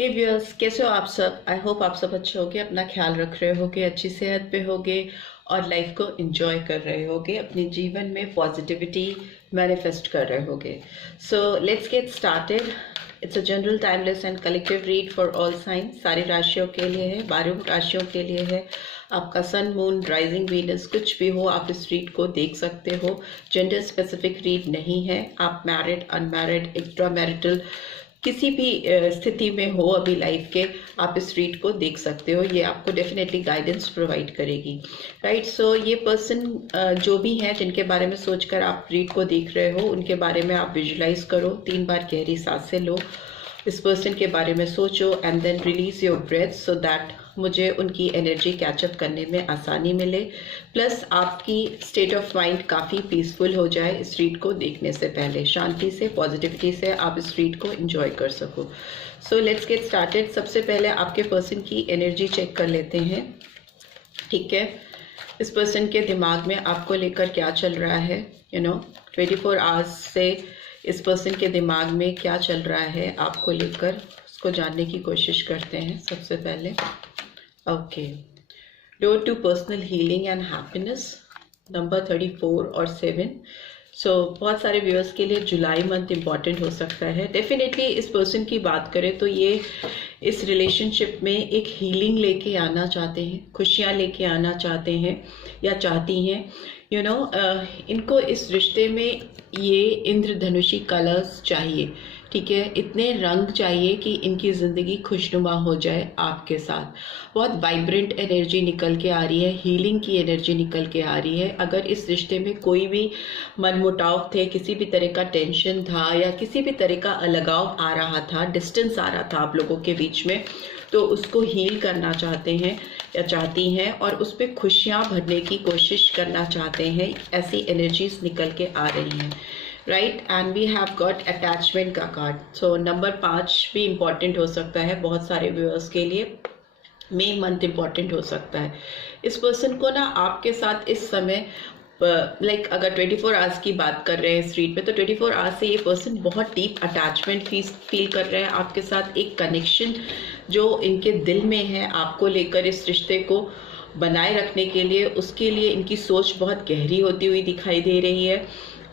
हे viewers, कैसे हो आप सब। आई होप आप सब अच्छे होगे, अपना ख्याल रख रहे होगे, अच्छी सेहत पे होगे और लाइफ को एंजॉय कर रहे होगे, अपने जीवन में पॉजिटिविटी मैनिफेस्ट कर रहे होगे। So let's get started. It's a general timeless and collective read for all science. सारी राशियों के लिए है, 12 राशियों के लिए है। आपका सन, मून, राइजिंग, वीनस कुछ भी हो, आप इस रीड को देख सकते हो। जेंडर स्पेसिफिक रीड नहीं है। आप मैरिड, अनमैरिड, एक्स्ट्रा मैरिटल किसी भी स्थिति में हो अभी लाइफ के, आप इस रीड को देख सकते हो। ये आपको डेफिनेटली गाइडेंस प्रोवाइड करेगी, राइट। सो ये पर्सन जो भी है जिनके बारे में सोचकर आप रीड को देख रहे हो, उनके बारे में आप विजुलाइज करो। 3 बार गहरी सांसें लो, इस पर्सन के बारे में सोचो and then release your breath so that मुझे उनकी एनर्जी कैचअप करने में आसानी मिले, प्लस आपकी स्टेट ऑफ माइंड काफ़ी पीसफुल हो जाए इस रीड को देखने से पहले। शांति से, पॉजिटिविटी से आप इस रीड को एंजॉय कर सको। So let's get started. सबसे पहले आपके पर्सन की एनर्जी चेक कर लेते हैं, ठीक है। इस पर्सन के दिमाग में आपको लेकर क्या चल रहा है, 24 आवर्स से इस पर्सन के दिमाग में क्या चल रहा है आपको लेकर, उसको जानने की कोशिश करते हैं सबसे पहले। Okay, road to personal healing and happiness, number 34 और 7। सो बहुत सारे व्यूअर्स के लिए जुलाई मंथ इम्पॉर्टेंट हो सकता है। डेफिनेटली इस पर्सन की बात करें तो ये इस रिलेशनशिप में एक हीलिंग लेके आना चाहते हैं, खुशियाँ लेके आना चाहते हैं या चाहती हैं। इनको इस रिश्ते में ये इंद्रधनुषी कलर्स चाहिए, ठीक है। इतने रंग चाहिए कि इनकी ज़िंदगी खुशनुमा हो जाए आपके साथ। बहुत वाइब्रेंट एनर्जी निकल के आ रही है, हीलिंग की एनर्जी निकल के आ रही है। अगर इस रिश्ते में कोई भी मनमुटाव थे, किसी भी तरह का टेंशन था या किसी भी तरह का अलगाव आ रहा था, डिस्टेंस आ रहा था आप लोगों के बीच में, तो उसको हील करना चाहते हैं या चाहती हैं और उस पर खुशियाँ भरने की कोशिश करना चाहते हैं। ऐसी एनर्जीज निकल के आ रही हैं, right. And we have got attachment का कार्ड। सो नंबर 5 भी इम्पॉर्टेंट हो सकता है बहुत सारे व्यूअर्स के लिए। मई मंथ इम्पॉर्टेंट हो सकता है। इस पर्सन को ना आपके साथ इस समय अगर 24 आवर्स की बात कर रहे हैं इस रीड पे, तो 24 आवर्स से ये पर्सन बहुत डीप अटैचमेंट फील कर रहे हैं आपके साथ। एक कनेक्शन जो इनके दिल में है आपको लेकर, इस रिश्ते को बनाए रखने के लिए, उसके लिए इनकी सोच बहुत गहरी होती हुई दिखाई दे रही है।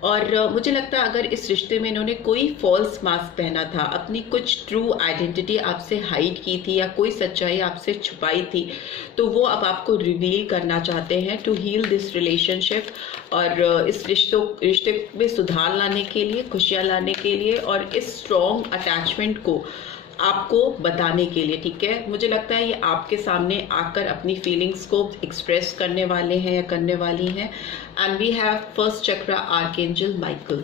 और मुझे लगता है अगर इस रिश्ते में इन्होंने कोई फॉल्स मास्क पहना था, अपनी कुछ ट्रू आइडेंटिटी आपसे हाइड की थी या कोई सच्चाई आपसे छुपाई थी, तो वो अब आपको रिवील करना चाहते हैं टू हील दिस रिलेशनशिप। और इस रिश्ते में सुधार लाने के लिए, खुशियाँ लाने के लिए और इस स्ट्रॉन्ग अटैचमेंट को आपको बताने के लिए, ठीक है। मुझे लगता है ये आपके सामने आकर अपनी फीलिंग्स को एक्सप्रेस करने वाले हैं या करने वाली हैं। And we have first chakra archangel Michael.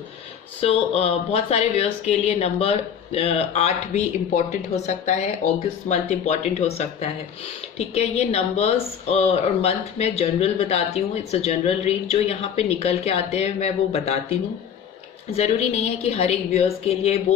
So बहुत सारे व्यूअर्स के लिए नंबर 8 भी इम्पॉर्टेंट हो सकता है, अगस्त मंथ इम्पॉर्टेंट हो सकता है, ठीक है। ये नंबर्स और मंथ में जनरल बताती हूँ, इट्स अ जनरल रीड। जो यहाँ पे निकल के आते हैं मैं वो बताती हूँ। ज़रूरी नहीं है कि हर एक व्यूअर्स के लिए वो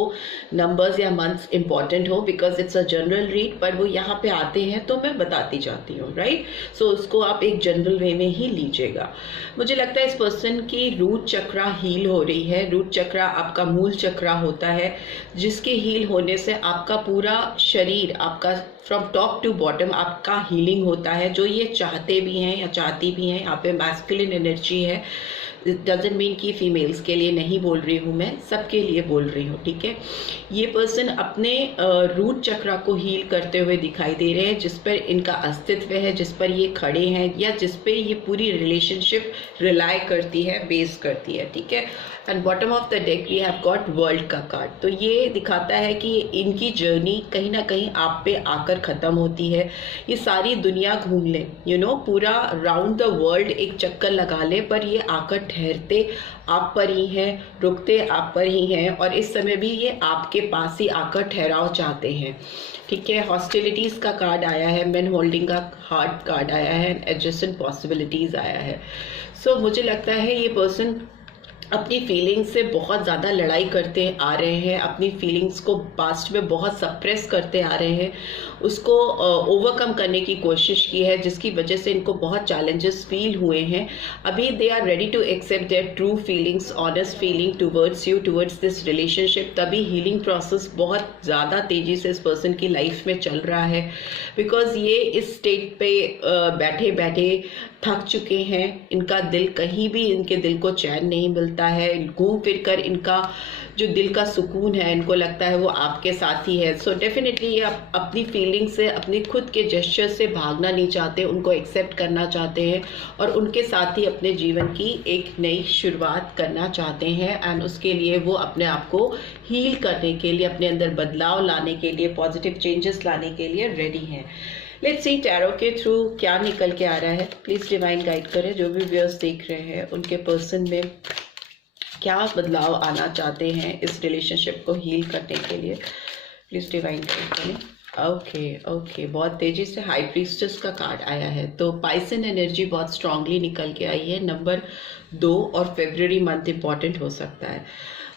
नंबर्स या मंथ्स इंपॉर्टेंट हो, because it's a general read, पर वो यहाँ पे आते हैं तो मैं बताती जाती हूँ, राइट। सो उसको आप एक जनरल वे में ही लीजिएगा। मुझे लगता है इस पर्सन की रूट चक्रा हील हो रही है। रूट चक्रा आपका मूल चक्रा होता है, जिसके हील होने से आपका पूरा शरीर, आपका फ्रॉम टॉप टू बॉटम आपका हीलिंग होता है। जो ये चाहते भी हैं या चाहती भी हैं, यहाँ पे मैस्कुलिन एनर्जी है। डजंट मीन कि फीमेल्स के लिए नहीं बोल रही हूँ मैं, सबके लिए बोल रही हूँ, ठीक है। ये पर्सन अपने रूट चक्रा को हील करते हुए दिखाई दे रहे हैं, जिस पर इनका अस्तित्व है, जिस पर ये खड़े हैं या जिस पे ये पूरी रिलेशनशिप रिलाई करती है, बेस करती है, ठीक है। And bottom of the deck we have got world का कार्ड। तो ये दिखाता है कि इनकी जर्नी कहीं ना कहीं आप पे आकर ख़त्म होती है। ये सारी दुनिया घूम ले, पूरा राउंड द वर्ल्ड एक चक्कर लगा ले, पर ये आकर ठहरते आप पर ही हैं, रुकते आप पर ही हैं और इस समय भी ये आपके पास ही आकर ठहराव चाहते हैं, ठीक है। हॉस्टिलिटीज़ का कार्ड आया है, मैन होल्डिंग का हार्ट कार्ड आया है, एडजस्टेंट पॉसिबिलिटीज़ आया है। सो मुझे लगता है ये पर्सन अपनी फीलिंग्स से बहुत ज़्यादा लड़ाई करते आ रहे हैं, अपनी फीलिंग्स को पास्ट में बहुत सप्रेस करते आ रहे हैं, उसको ओवरकम करने की कोशिश की है, जिसकी वजह से इनको बहुत चैलेंजेस फील हुए हैं। अभी they are ready to accept their true feelings, honest feeling towards you, towards this relationship. तभी हीलिंग प्रोसेस बहुत ज़्यादा तेज़ी से इस पर्सन की लाइफ में चल रहा है, बिकॉज ये इस स्टेट पे बैठे बैठे थक चुके हैं। इनका दिल, कहीं भी इनके दिल को चैन नहीं मिलता है। घूम फिर कर इनका जो दिल का सुकून है, इनको लगता है वो आपके साथ ही है। सो डेफिनेटली ये अपनी फीलिंग से, अपनी खुद के जेस्चर से भागना नहीं चाहते, उनको एक्सेप्ट करना चाहते हैं और उनके साथ ही अपने जीवन की एक नई शुरुआत करना चाहते हैं। एंड उसके लिए वो अपने आप को हील करने के लिए, अपने अंदर बदलाव लाने के लिए, पॉजिटिव चेंजेस लाने के लिए रेडी हैं। लेट्स सी टैरो के थ्रू क्या निकल के आ रहा है। प्लीज डिवाइन गाइड करें, जो भी व्यूअर्स देख रहे हैं उनके पर्सन में क्या बदलाव आना चाहते हैं इस रिलेशनशिप को हील करने के लिए। प्लीज डिवाइन गाइड करें। ओके, बहुत तेजी से हाई प्रीस्टेस का कार्ड आया है, तो पाइसन एनर्जी बहुत स्ट्रांगली निकल के आई है। नंबर 2 और फरवरी मंथ इंपॉर्टेंट हो सकता है।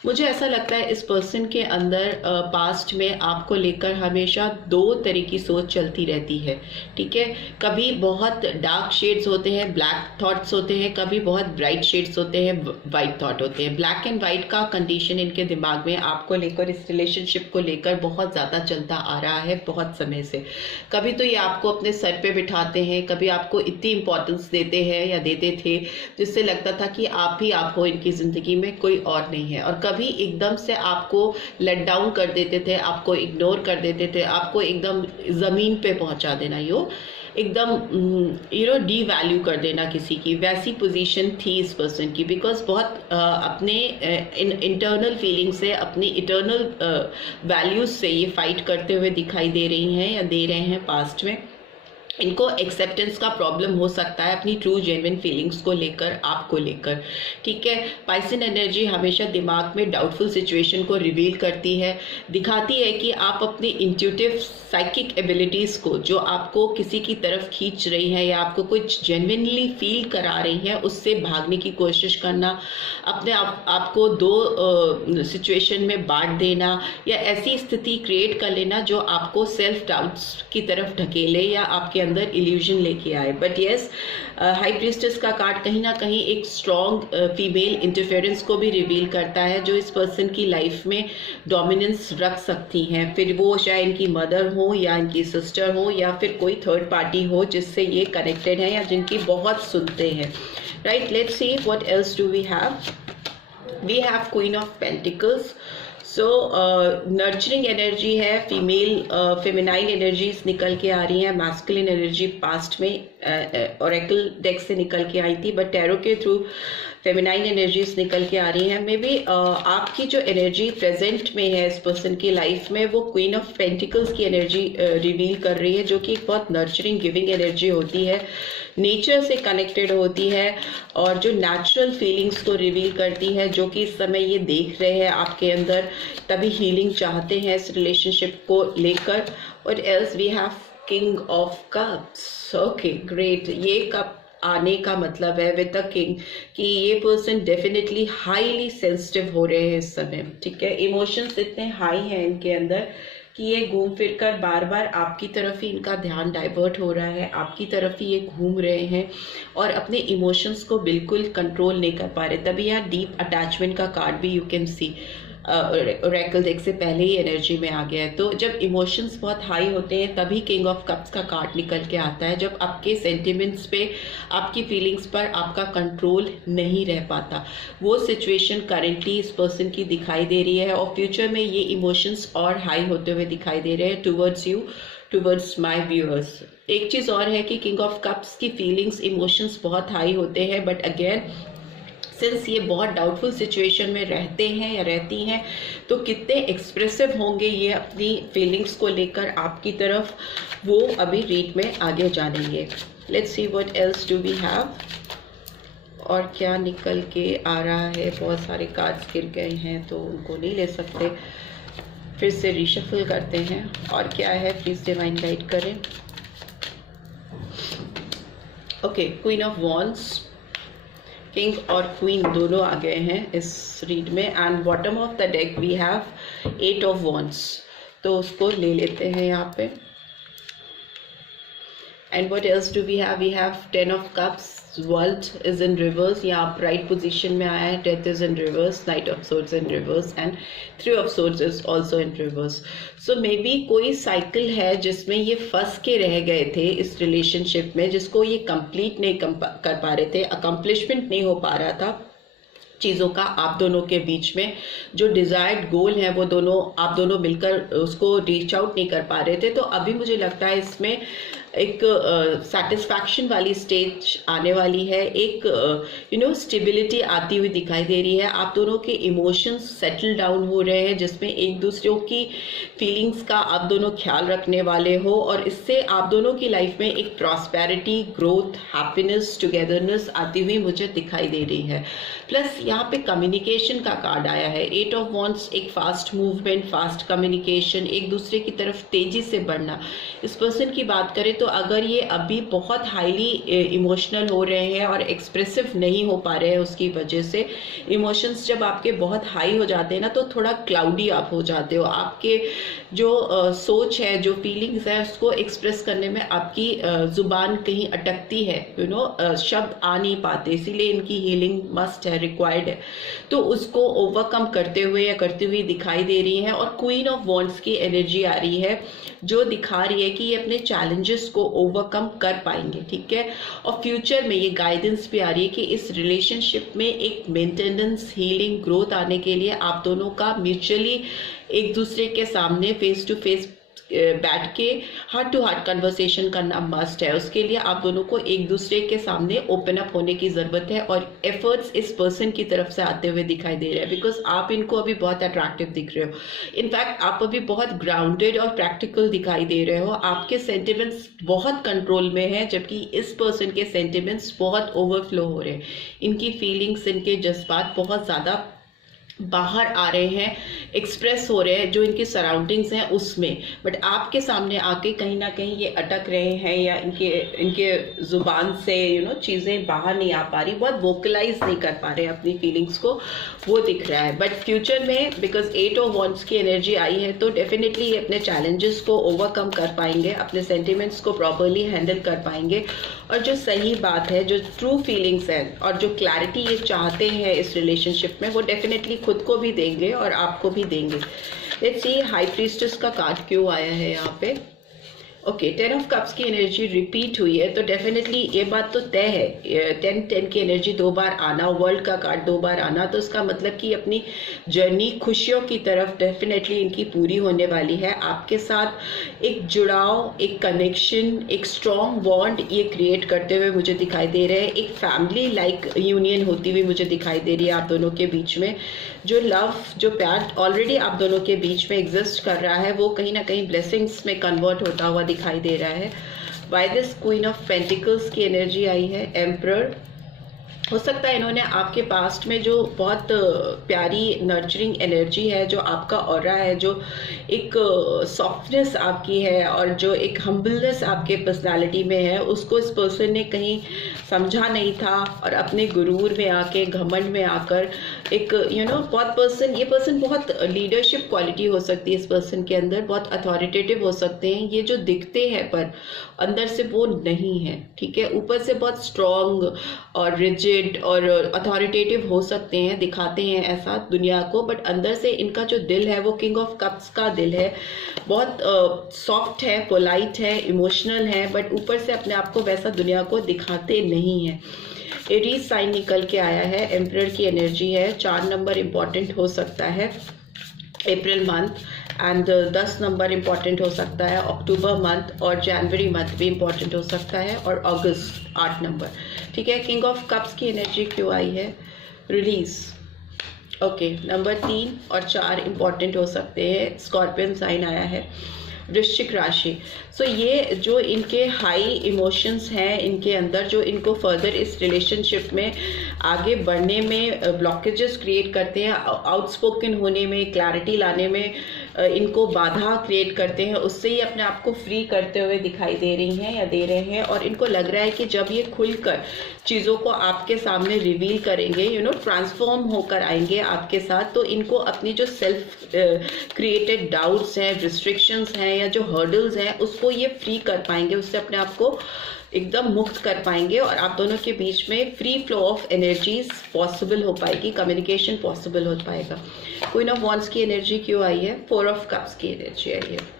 मुझे ऐसा लगता है इस पर्सन के अंदर पास्ट में आपको लेकर हमेशा 2 तरह की सोच चलती रहती है, ठीक है। कभी बहुत डार्क शेड्स होते हैं, ब्लैक थॉट्स होते हैं, कभी बहुत ब्राइट शेड्स होते हैं, वाइट थॉट होते हैं। ब्लैक एंड वाइट का कंडीशन इनके दिमाग में आपको लेकर, इस रिलेशनशिप को लेकर बहुत ज़्यादा चलता आ रहा है बहुत समय से। कभी तो ये आपको अपने सर पे बिठाते हैं, कभी आपको इतनी इंपॉर्टेंस देते हैं या देते थे जिससे लगता था कि आप ही आप हो इनकी ज़िंदगी में, कोई और नहीं है। और कभी एकदम से आपको लेट डाउन कर देते थे, आपको इग्नोर कर देते थे, आपको एकदम ज़मीन पे पहुंचा देना, एकदम डी वैल्यू कर देना किसी की, वैसी पोजीशन थी इस पर्सन की। बिकॉज बहुत अपने इंटरनल फीलिंग से, अपनी इटर्नल वैल्यूज से ये फाइट करते हुए दिखाई दे रही हैं या दे रहे हैं पास्ट में। इनको एक्सेप्टेंस का प्रॉब्लम हो सकता है अपनी ट्रू जेन्युइन फीलिंग्स को लेकर, आपको लेकर, ठीक है। पाइसन एनर्जी हमेशा दिमाग में डाउटफुल सिचुएशन को रिवील करती है, दिखाती है कि आप अपनी इंट्यूटिव साइकिक एबिलिटीज़ को, जो आपको किसी की तरफ खींच रही है या आपको कुछ जेन्युइनली फील करा रही है, उससे भागने की कोशिश करना, अपने आपको 2 सिचुएशन में बांट देना या ऐसी स्थिति क्रिएट कर लेना जो आपको सेल्फ डाउट्स की तरफ ढकेले या आपके अंदर इल्यूजन लेके आए। बट यस, हाई प्रीस्टेस का कार्ड कहीं ना कहीं एक स्ट्रॉन्ग फीमेल इंटरफेरेंस को भी रिवील करता है, जो इस पर्सन की लाइफ में डोमिनेंस रख सकती हैं। फिर वो चाहे इनकी मदर हो या इनकी सिस्टर हो या फिर कोई थर्ड पार्टी हो जिससे ये कनेक्टेड है या जिनकी बहुत सुनते हैं, right. Let's see what else do we have. We have queen of pentacles. So nurturing energy है, फेमिनाइन एनर्जीज निकल के आ रही हैं। मैस्कुलिन एनर्जी पास्ट में ओरेकल डेक से निकल के आई थी, बट टैरो के थ्रू फेमिनाइन एनर्जीज निकल के आ रही हैं। मे बी आपकी जो एनर्जी प्रेजेंट में है इस पर्सन की लाइफ में, वो क्वीन ऑफ पेंटिकल्स की एनर्जी रिवील कर रही है, जो कि एक बहुत नर्चरिंग गिविंग एनर्जी होती है, नेचर से कनेक्टेड होती है और जो नेचुरल फीलिंग्स को रिवील करती है, जो कि इस समय ये देख रहे हैं आपके अंदर, तभी हीलिंग चाहते हैं इस रिलेशनशिप को लेकर। और else we have king of cups. Okay, great. ये कप आने का मतलब है विद द किंग कि ये पर्सन डेफिनेटली हाईली सेंसिटिव हो रहे हैं इस समय, ठीक है। इमोशंस इतने हाई हैं इनके अंदर कि ये घूम फिर कर बार बार आपकी तरफ ही इनका ध्यान डाइवर्ट हो रहा है, आपकी तरफ ही ये घूम रहे हैं और अपने इमोशंस को बिल्कुल कंट्रोल नहीं कर पा रहे। तभी यहाँ डीप अटैचमेंट का कार्ड भी you can see Oracle deck से पहले ही एनर्जी में आ गया है। तो जब इमोशंस बहुत हाई होते हैं तभी किंग ऑफ कप्स का कार्ड निकल के आता है, जब आपके सेंटिमेंट्स पे, आपकी फीलिंग्स पर आपका कंट्रोल नहीं रह पाता। वो सिचुएशन करेंटली इस पर्सन की दिखाई दे रही है और फ्यूचर में ये इमोशंस और हाई होते हुए दिखाई दे रहे हैं towards you, towards my viewers. एक चीज़ और है कि किंग ऑफ कप्स की फीलिंग्स, इमोशंस बहुत हाई होते हैं, बट अगेन सिंस ये बहुत डाउटफुल सिचुएशन में रहते हैं या रहती हैं, तो कितने एक्सप्रेसिव होंगे ये अपनी फीलिंग्स को लेकर आपकी तरफ, वो अभी रीड में आगे जानेंगे। Let's see what else do we have, और क्या निकल के आ रहा है। बहुत सारे कार्ड्स गिर गए हैं तो उनको नहीं ले सकते, फिर से रीशफल करते हैं। और क्या है, प्लीज डिवाइन गाइड करें। Okay, queen of wands, king और क्वीन दोनों आ गए हैं इस रीड में। And bottom of the deck we have 8 of wands, तो उसको ले लेते हैं यहाँ पे। And what else do we have 10 of cups, world is in reverse, या राइट पोजीशन में आया है, death is in reverse, knight of swords in reverse and 3 of swords is also in reverse. So may be कोई cycle है जिसमें ये फंस के रह गए थे इस रिलेशनशिप में, जिसको ये कंप्लीट नहीं कर पा रहे थे, अकम्पलिशमेंट नहीं हो पा रहा था चीज़ों का आप दोनों के बीच में। जो डिज़ायर्ड गोल है वो आप दोनों मिलकर उसको रीच आउट नहीं कर पा रहे थे। तो अभी मुझे लगता है इसमें एक सेटिस्फैक्शन वाली स्टेज आने वाली है, एक स्टेबिलिटी आती हुई दिखाई दे रही है। आप दोनों के इमोशंस सेटल डाउन हो रहे हैं, जिसमें एक दूसरे की फीलिंग्स का आप दोनों ख्याल रखने वाले हो, और इससे आप दोनों की लाइफ में एक प्रॉस्पेरिटी, ग्रोथ, हैप्पीनेस, टुगेदरनेस आती हुई मुझे दिखाई दे रही है। प्लस यहाँ पे कम्युनिकेशन का कार्ड आया है, 8 ऑफ वॉन्ड्स, एक फास्ट मूवमेंट, फास्ट कम्युनिकेशन, एक दूसरे की तरफ तेजी से बढ़ना। इस पर्सन की बात करें तो अगर ये अभी बहुत हाईली इमोशनल हो रहे हैं और एक्सप्रेसिव नहीं हो पा रहे हैं, उसकी वजह से इमोशंस जब आपके बहुत हाई हो जाते हैं ना, तो थोड़ा क्लाउडी आप हो जाते हो। आपके जो सोच है, जो फीलिंग्स है, उसको एक्सप्रेस करने में आपकी जुबान कहीं अटकती है, शब्द आ नहीं पाते, इसीलिए इनकी हीलिंग मस्ट है, रिक्वायर्ड है। तो उसको ओवरकम करते हुए या करती हुई दिखाई दे रही है। और क्वीन ऑफ वॉन्ड्स की एनर्जी आ रही है, जो दिखा रही है कि ये अपने चैलेंजेस को ओवरकम कर पाएंगे, ठीक है। और फ्यूचर में ये गाइडेंस भी आ रही है कि इस रिलेशनशिप में एक मेंटेनेंस, हीलिंग, ग्रोथ आने के लिए आप दोनों का म्यूचुअली एक दूसरे के सामने फेस टू फेस बैठ के हार्ट टू हार्ट कन्वर्सेशन करना मस्ट है। उसके लिए आप दोनों को एक दूसरे के सामने ओपन अप होने की ज़रूरत है, और एफर्ट्स इस पर्सन की तरफ से आते हुए दिखाई दे रहे हैं, बिकॉज आप इनको अभी बहुत अट्रैक्टिव दिख रहे हो। इनफैक्ट आप अभी बहुत ग्राउंडेड और प्रैक्टिकल दिखाई दे रहे हो। आपके सेंटिमेंट्स बहुत कंट्रोल में है, जबकि इस पर्सन के सेंटिमेंट्स बहुत ओवरफ्लो हो रहे हैं। इनकी फीलिंग्स, इनके जज्बात बहुत ज़्यादा बाहर आ रहे हैं, एक्सप्रेस हो रहे हैं जो इनकी सराउंडिंग्स हैं उसमें, बट आपके सामने आके कहीं ना कहीं ये अटक रहे हैं, या इनके जुबान से चीज़ें बाहर नहीं आ पा रही, बहुत वोकलाइज नहीं कर पा रहे हैं अपनी फीलिंग्स को, वो दिख रहा है। बट फ्यूचर में बिकॉज 8 ऑफ वॉन्ड्स की एनर्जी आई है, तो डेफिनेटली ये अपने चैलेंजेस को ओवरकम कर पाएंगे, अपने सेंटिमेंट्स को प्रॉपरली हैंडल कर पाएंगे, और जो सही बात है, जो ट्रू फीलिंग्स हैं और जो क्लैरिटी ये चाहते हैं इस रिलेशनशिप में, वो डेफिनेटली खुद को भी देंगे और आपको भी देंगे। लेट्स सी हाई प्रीस्टेस का कार्ड क्यों आया है यहाँ पे। ओके, 10 ऑफ कप्स की एनर्जी रिपीट हुई है, तो डेफिनेटली ये बात तो तय है, 10 की एनर्जी 2 बार आना, वर्ल्ड का कार्ड 2 बार आना, तो इसका मतलब कि अपनी जर्नी खुशियों की तरफ डेफिनेटली इनकी पूरी होने वाली है। आपके साथ एक जुड़ाव, एक कनेक्शन, एक स्ट्रॉन्ग बॉन्ड ये क्रिएट करते हुए मुझे दिखाई दे रहे हैं। एक फैमिली लाइक यूनियन होती हुई मुझे दिखाई दे रही है आप दोनों के बीच में। जो लव, जो प्यार ऑलरेडी आप दोनों के बीच में एग्जिस्ट कर रहा है, वो कहीं ना कहीं ब्लेसिंग्स में कन्वर्ट होता हुआ दिखाई दे रहा है। By this queen of pentacles की एनर्जी आई है, एम्परर। हो सकता है इन्होंने आपके पास्ट में जो बहुत प्यारी नर्चरिंग एनर्जी है, जो आपका ऑरा है, जो एक सॉफ्टनेस आपकी है और जो एक हम्बलनेस आपके पर्सनालिटी में है, उसको इस पर्सन ने कहीं समझा नहीं था, और अपने गुरूर में आके, घमंड में आकर एक ये पर्सन बहुत लीडरशिप क्वालिटी हो सकती है इस पर्सन के अंदर, बहुत अथॉरिटेटिव हो सकते हैं। ये जो दिखते हैं पर अंदर से वो नहीं है, ठीक है। ऊपर से बहुत स्ट्रॉन्ग और रिजिड और अथॉरिटेटिव हो सकते हैं, दिखाते हैं ऐसा दुनिया को, बट अंदर से इनका जो दिल है वो किंग ऑफ कप्स का दिल है, बहुत सॉफ्ट है, पोलाइट है, इमोशनल है, बट ऊपर से अपने आप को वैसा दुनिया को दिखाते नहीं है। एरीज साइन निकल के आया है, एम्परर की एनर्जी है, 4 नंबर इंपॉर्टेंट हो सकता है April month, and 10 number important हो सकता है अक्टूबर मंथ, और जनवरी मंथ भी इंपॉर्टेंट हो सकता है, और अगस्त 8 नंबर, ठीक है। किंग ऑफ कप्स की एनर्जी क्यों आई है, रिलीज। ओके, नंबर 3 और 4 इंपॉर्टेंट हो सकते हैं। स्कॉर्पियन साइन आया है, वृश्चिक राशि। सो ये जो इनके हाई इमोशंस हैं इनके अंदर, जो इनको फर्दर इस रिलेशनशिप में आगे बढ़ने में ब्लॉकेजेस क्रिएट करते हैं, आउटस्पोकन होने में, क्लैरिटी लाने में, इनको बाधा क्रिएट करते हैं, उससे ही अपने आप को फ्री करते हुए दिखाई दे रही हैं या दे रहे हैं। और इनको लग रहा है कि जब ये खुलकर चीज़ों को आपके सामने रिवील करेंगे, ट्रांसफॉर्म होकर आएंगे आपके साथ, तो इनको अपनी जो सेल्फ क्रिएटेड डाउट्स हैं, रिस्ट्रिक्शंस हैं या जो हर्डल्स हैं, उसको ये फ्री कर पाएंगे, उससे अपने आप को एकदम मुक्त कर पाएंगे और आप दोनों के बीच में free flow of energies possible हो पाएगी, कम्युनिकेशन पॉसिबल हो पाएगा। क्वीन ऑफ वॉन्ड्स की एनर्जी क्यों आई है? 4 ऑफ कप्स की एनर्जी आई है।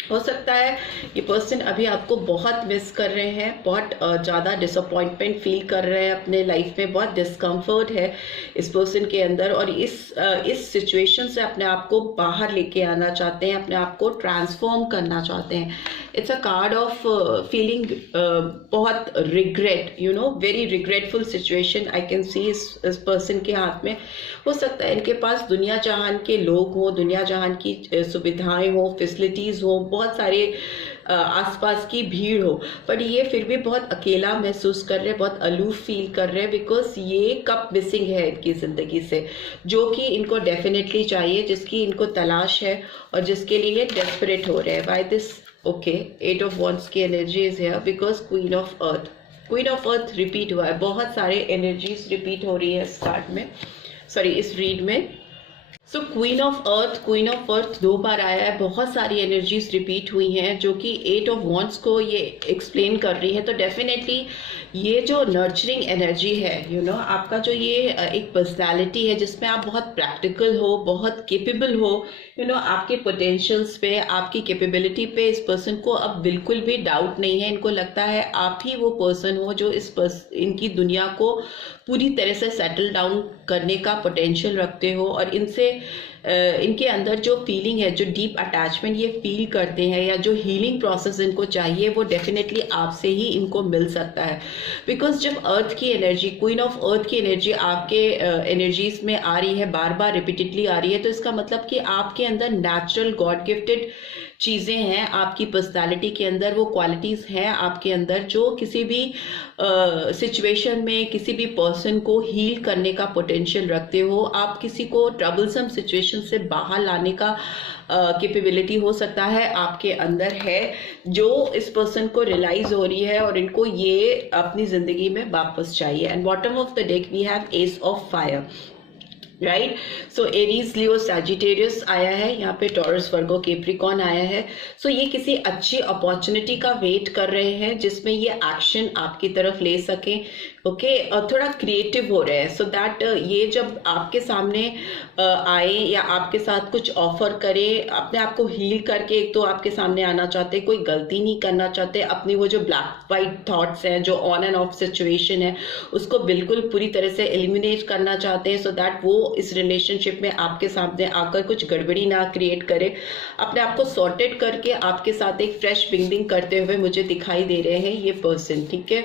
हो सकता है ये पर्सन अभी आपको बहुत मिस कर रहे हैं, बहुत ज़्यादा डिसअपॉइंटमेंट फील कर रहे हैं अपने लाइफ में, बहुत डिस्कम्फर्ट है इस पर्सन के अंदर और इस सिचुएशन से अपने आप को बाहर लेके आना चाहते हैं, अपने आप को ट्रांसफॉर्म करना चाहते हैं। It's a card of feeling बहुत regret, very regretful situation I can see इस पर्सन के हाथ में। हो सकता है इनके पास दुनिया जहान के लोग हों, दुनिया जहान की सुविधाएं हो, फैसिलिटीज़ हो, बहुत सारे आसपास की भीड़ हो, पर ये फिर भी बहुत अकेला महसूस कर रहे हैं, बहुत अलूफ फील कर रहे हैं, बिकॉज ये कप मिसिंग है इनकी ज़िंदगी से, जो कि इनको डेफिनेटली चाहिए, जिसकी इनको तलाश है और जिसके लिए डेस्परेट हो रहे हैं। By this okay 8 of wands की energy is here because queen of earth, queen of earth repeat हुआ है, बहुत सारे एनर्जीज रिपीट हो रही है इस कार्ड में, सॉरी इस रीड में। सो क्वीन ऑफ अर्थ 2 बार आया है, बहुत सारी एनर्जीज रिपीट हुई हैं जो कि 8 ऑफ वॉन्ड्स को ये एक्सप्लेन कर रही है। तो डेफिनेटली ये जो नर्चरिंग एनर्जी है, आपका जो ये एक पर्सनालिटी है जिसमें आप बहुत प्रैक्टिकल हो, बहुत केपेबल हो, आपके पोटेंशियल्स पे, आपकी कैपेबिलिटी पे इस पर्सन को अब बिल्कुल भी डाउट नहीं है। इनको लगता है आप ही वो पर्सन हो जो इनकी दुनिया को पूरी तरह से सेटल डाउन करने का पोटेंशियल रखते हो और इनके अंदर जो फीलिंग है, जो डीप अटैचमेंट ये फील करते हैं या जो हीलिंग प्रोसेस इनको चाहिए, वो डेफिनेटली आपसे ही इनको मिल सकता है। बिकॉज जब अर्थ की एनर्जी, क्वीन ऑफ अर्थ की एनर्जी आपके एनर्जीज में आ रही है, बार बार रिपीटेडली आ रही है, तो इसका मतलब कि आपके अंदर नेचुरल गॉड गिफ्टेड चीज़ें हैं, आपकी पर्सनालिटी के अंदर वो क्वालिटीज़ हैं आपके अंदर जो किसी भी सिचुएशन में किसी भी पर्सन को हील करने का पोटेंशियल रखते हो। आप किसी को ट्रबलसम सिचुएशन से बाहर लाने का कैपेबिलिटी हो सकता है आपके अंदर है, जो इस पर्सन को रियलाइज हो रही है और इनको ये अपनी ज़िंदगी में वापस चाहिए। And bottom of the deck we have ace of fire, right. So Aries, Leo, Sagittarius आया है, यहाँ पे टॉरस, वर्गो, कैप्रिकॉर्न आया है। सो ये किसी अच्छी अपॉर्चुनिटी का वेट कर रहे हैं जिसमें ये एक्शन आपकी तरफ ले सकें, ओके, और थोड़ा क्रिएटिव हो रहे हैं सो दैट ये जब आपके सामने आए या आपके साथ कुछ ऑफर करे, अपने आप को हील करके एक तो आपके सामने आना चाहते, कोई गलती नहीं करना चाहते, अपनी वो जो ब्लैक वाइट थॉट्स हैं, जो ऑन एंड ऑफ सिचुएशन है, उसको बिल्कुल पूरी तरह से एलिमिनेट करना चाहते हैं सो दैट वो इस रिलेशनशिप में आपके सामने आकर कुछ गड़बड़ी ना क्रिएट करे, अपने आप को सॉर्टेड करके आपके साथ एक फ्रेश बिगिनिंग करते हुए मुझे दिखाई दे रहे हैं ये पर्सन, ठीक है।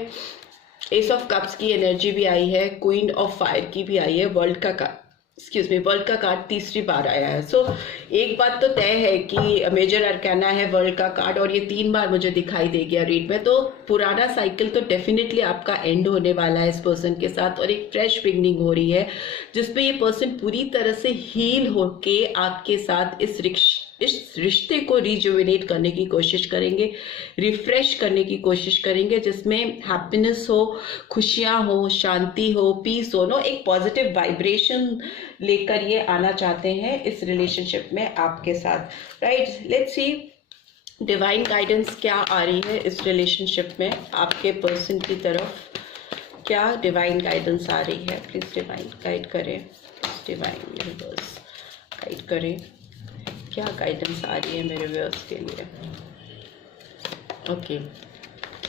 एस ऑफ कप्स की एनर्जी भी आई है, क्वीन ऑफ फायर की भी आई है, वर्ल्ड का कार्ड तीसरी बार आया है। सो एक बात तो तय है कि मेजर अरकाना है वर्ल्ड का कार्ड और ये 3 बार मुझे दिखाई दे गया रीड में, तो पुराना साइकिल तो डेफिनेटली आपका एंड होने वाला है इस पर्सन के साथ और एक फ्रेश बिगनिंग हो रही है जिसपे ये पर्सन पूरी तरह से हील होके आपके साथ इस रिश्ते को रिजुविनेट करने की कोशिश करेंगे, रिफ्रेश करने की कोशिश करेंगे, जिसमें हैप्पीनेस हो, खुशियां हो, शांति हो, पीस हो, एक पॉजिटिव वाइब्रेशन लेकर ये आना चाहते हैं इस रिलेशनशिप में आपके साथ, right. Let's C divine guidance क्या आ रही है इस रिलेशनशिप में आपके पर्सन की तरफ, क्या डिवाइन गाइडेंस आ रही है, प्लीज डिवाइन गाइड करें, डिवाइन यूनिवर्स गाइड करें, क्या गाइडेंस आ रही है मेरे व्यूअर्स के लिए। ओके,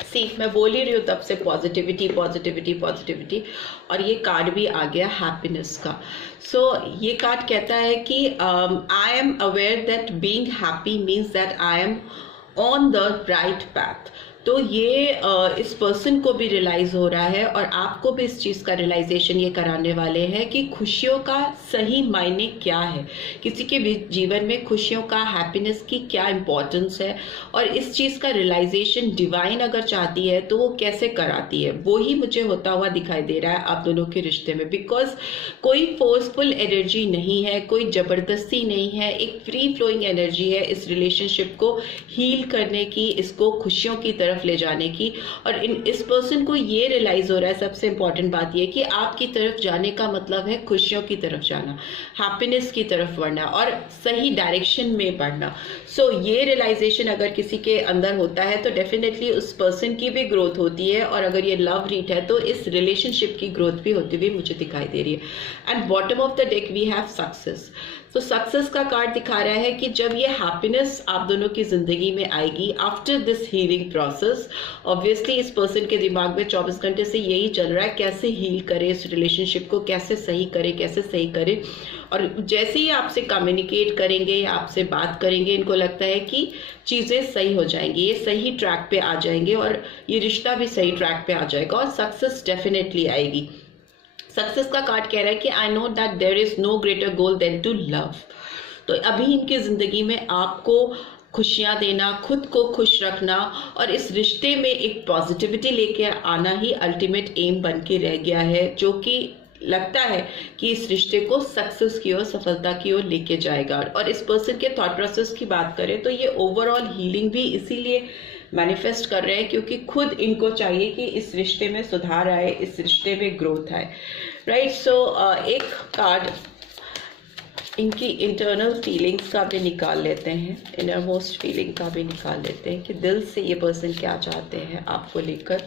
सी मैं बोल ही रही हूँ तब से पॉजिटिविटी पॉजिटिविटी पॉजिटिविटी और ये कार्ड भी आ गया हैप्पीनेस का। सो ये कार्ड कहता है कि I am aware that being happy means that I am on the right path. तो ये इस पर्सन को भी रियलाइज हो रहा है और आपको भी इस चीज़ का रियलाइजेशन ये कराने वाले हैं कि खुशियों का सही मायने क्या है, किसी के भी जीवन में खुशियों का, हैप्पीनेस की क्या इम्पोर्टेंस है, और इस चीज़ का रियलाइजेशन डिवाइन अगर चाहती है तो वो कैसे कराती है, वो ही मुझे होता हुआ दिखाई दे रहा है आप दोनों के रिश्ते में। बिकॉज कोई फोर्सफुल एनर्जी नहीं है, कोई जबरदस्ती नहीं है, एक फ्री फ्लोइंग एनर्जी है इस रिलेशनशिप को हील करने की, इसको खुशियों की तरफ ले जाने की। और इस पर्सन को ये रियलाइज हो रहा है, सबसे इंपॉर्टेंट बात ये कि आपकी तरफ जाने का मतलब है खुशियों की तरफ जाना, हैप्पीनेस की तरफ बढ़ना और सही डायरेक्शन में बढ़ना। सो ये रियलाइजेशन अगर किसी के अंदर होता है तो डेफिनेटली उस पर्सन की भी ग्रोथ होती है, और अगर ये लव रीड है तो इस रिलेशनशिप की ग्रोथ भी होती हुई मुझे दिखाई दे रही है। And bottom of the deck we have success. तो सक्सेस का कार्ड दिखा रहा है कि जब ये हैप्पीनेस आप दोनों की जिंदगी में आएगी after this healing process, obviously इस पर्सन के दिमाग में 24 घंटे से यही चल रहा है कैसे हील करे इस रिलेशनशिप को, कैसे सही करे, कैसे सही करे। और जैसे ही आपसे कम्युनिकेट करेंगे या आपसे बात करेंगे, इनको लगता है कि चीज़ें सही हो जाएंगी, ये सही ट्रैक पे आ जाएंगे और ये रिश्ता भी सही ट्रैक पे आ जाएगा और सक्सेस डेफिनेटली आएगी। सक्सेस का कार्ड कह रहा है कि I know that there is no greater goal than to love. तो अभी इनकी जिंदगी में आपको खुशियां देना, खुद को खुश रखना और इस रिश्ते में एक पॉजिटिविटी लेके आना ही अल्टीमेट एम बन के रह गया है, जो कि लगता है कि इस रिश्ते को सक्सेस की ओर, सफलता की ओर लेके जाएगा। और इस पर्सन के थॉट प्रोसेस की बात करें तो ये ओवरऑल हीलिंग भी इसीलिए मैनिफेस्ट कर रहे हैं क्योंकि खुद इनको चाहिए कि इस रिश्ते में सुधार आए, इस रिश्ते में ग्रोथ आए, राइट। सो एक कार्ड इनकी इंटरनल फीलिंग्स का भी निकाल लेते हैं, इनर मोस्ट फीलिंग का भी निकाल लेते हैं कि दिल से ये पर्सन क्या चाहते हैं आपको लेकर।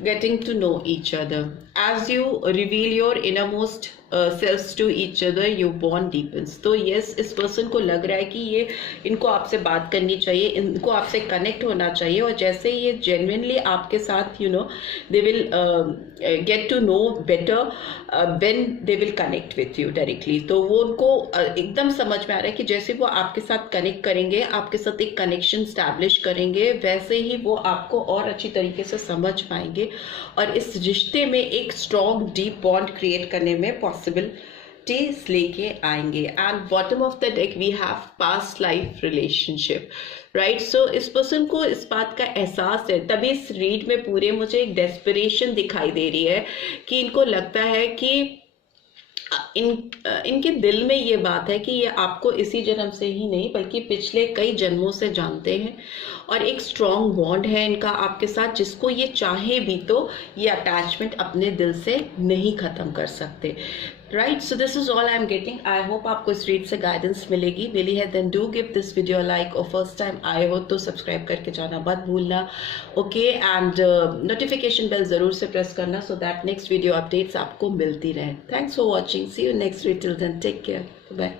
Getting to know each other. As you reveal your innermost selves to each other, your bond deepens. तो yes, इस पर्सन को लग रहा है कि ये इनको आपसे बात करनी चाहिए, इनको आपसे कनेक्ट होना चाहिए, और जैसे ये जेन्युइनली आपके साथ they will get to know better when they will connect with you directly. तो वो उनको एकदम समझ में आ रहा है कि जैसे वो आपके साथ कनेक्ट करेंगे, आपके साथ एक कनेक्शन स्टैब्लिश करेंगे, वैसे ही वो आपको और अच्छी तरीके से समझ पाएंगे और इस रिश्ते में एक स्ट्रॉन्ग डीप बॉन्ड क्रिएट करने में पॉसिबिलिटीज लेके आएंगे। And bottom of the deck we have past life relationship, right. So इस पर्सन को इस बात का एहसास है, तभी इस रीड में पूरे मुझे एक डेस्परेशन दिखाई दे रही है कि इनको लगता है कि इनके दिल में ये बात है कि ये आपको इसी जन्म से ही नहीं बल्कि पिछले कई जन्मों से जानते हैं और एक स्ट्रॉन्ग बॉन्ड है इनका आपके साथ, जिसको ये चाहे भी तो ये अटैचमेंट अपने दिल से नहीं खत्म कर सकते, right. So this is all I am getting. I hope आपको इस रीड से गाइडेंस मिलेगी। मिली है then do give this video like, और फर्स्ट टाइम आए हो तो सब्सक्राइब करके जाना मत भूलना, ओके। एंड नोटिफिकेशन बेल जरूर से प्रेस करना so that next video updates आपको मिलती रहे। Thanks for watching, see you next video, till then take care, bye.